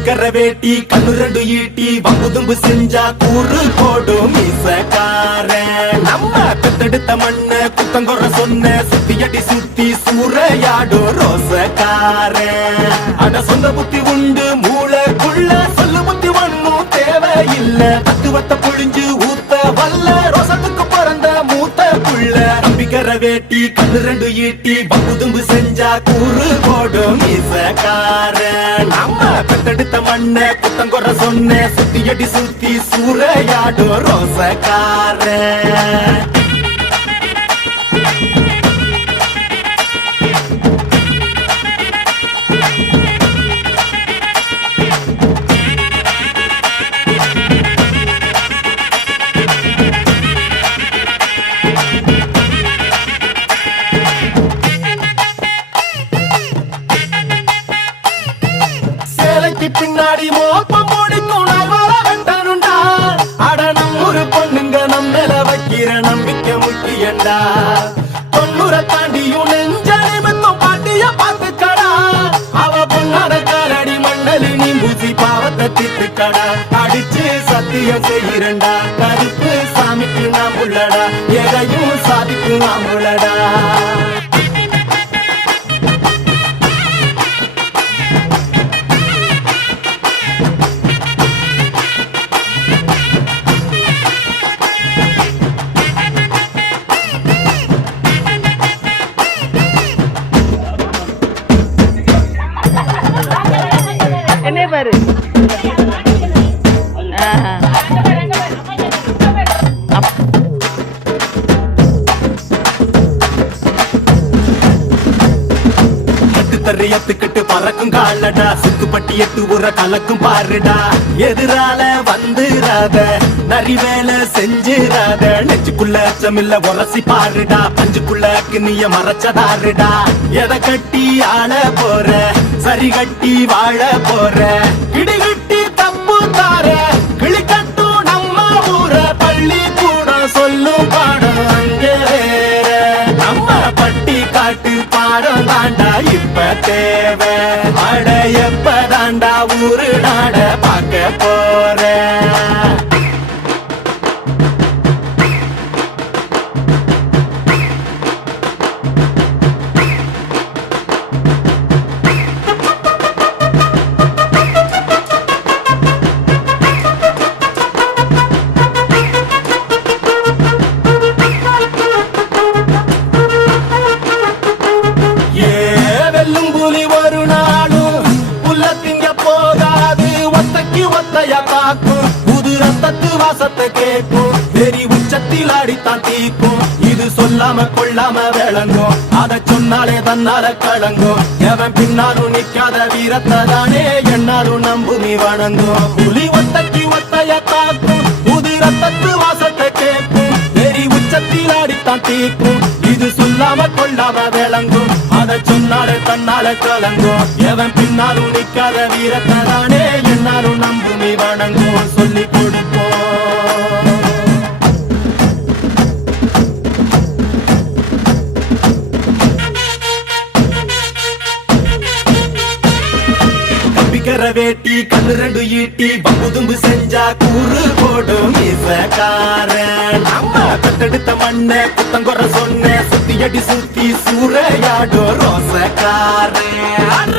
கம்பிக்கர வேட்டி கண்ணு ரெண்டு ஈட்டி வம்புதும்பு செஞ்சா கூறு போடும் மீசக்காரன். நம்ம பெத்தெடுத்த மண்ண குத்தங்கொற சொன்ன சுத்தியடி சுத்தி சூறையாடும் ரோசக்காரன். அட சொந்த புத்தி உண்டு மூளைக்குள்ள சொல்லு புத்தி ஒண்ணும் தேவையில்ல. தத்துவத்தை புழிஞ்சு ஊத்த வல்ல ரோசத்துக்கு பிறந்த மூத்த புள்ள. கம்பிக்கர வேட்டி கண்ணு ரெண்டு ஈட்டி வம்புதும்பு செஞ்சா கூறு போடும் மீசக்காரன். நம்ம பெத்தெடுத்த மண்ண குத்தங்கொற சொன்ன சுத்தியடி சுத்தி சூறையாடும் ரோசக்காரன். பின்னாடி மோப்பம் முடிக்கும் நாவால வெட்டனுண்டா. அட நம்மூரு பொண்ணுங்க நம்மள வைக்கிற நம்பிக்கை முக்கியண்டா. 90 தாண்டியும் நெஞ்ச நிமித்தம் பாட்டிய பாத்துக்கடா. அவ பொண்ணாட காலடி மண்ணலி நீ பூசி பாவத்தை திட்டுக்கடா. அடிச்சு சத்தியம் செய்கிறண்டா கருப்பு சாமிக்கு நாம் உள்ளடா. எதையும் சாதிக்கு நாம் உள்ளடா. பாரு தரியத்துக்கிட்டு பறக்கும் காலடா. சுத்துப்பட்டி எட்டு உர கலக்கும் பாருடா. எதிரால வந்துராத நரி வேலை செஞ்சிராத. நெஞ்சுக்குள்ள அச்சமில்ல உரசி பாருடா. பஞ்சுக்குள்ள கிண்ணிய மறைச்சதாருடா. எதை கட்டி ஆள போற சரி கட்டி வாழ போற. கிடிகிட்டி தப்பு தார கிளி கட்டும் நம்ம ஊர. பள்ளி கூட சொல்லும் பாடம் அங்கே வேற. நம்ம பட்டி காட்டு பாடம் தாண்டா இப்ப தேவை. அட எப்ப தாண்டா ஊரு நாட பார்க்க போற. புது ரத்தத்து வாசத்தை கேட்கும். வெறி உச்சத்தில் ஆடித்தான் தீக்கும். இது சொல்லாம கொள்ளாம விளங்கும். அதை சொன்னாலே தன்னால கலங்கும். எவன் பின்னாலும் நிக்காத வீரத்தை தானே என்னாலும் நம்புமி வணங்கும். புலி ஒத்தைக்கு ஒத்தைய தாக்கும். புது ரத்தத்து வாசத்தை கேட்கும். வெறி உச்சத்தில் ஆடித்தான் தீக்கும். இது சொல்லாம கொள்ளாம விளங்கும். அதை சொன்னாலே தன்னால கலங்கும். எவன் பின்னாலும் நிக்காத வீரத்தை தானே என்னாலும் நம்புமி வணங்கும். சொல்லி கொடுப்போம். கம்பிக்கர வேட்டி கண்ணு ரெண்டு ஈட்டி வம்புதும்பு செஞ்சா கூறு போடும் மீசக்காரன். நம்ம பெத்தெடுத்த மண்ண குத்தங்கொற சொன்ன சுத்தியடி சுத்தி சூறையாடும் ரோசக்காரன்.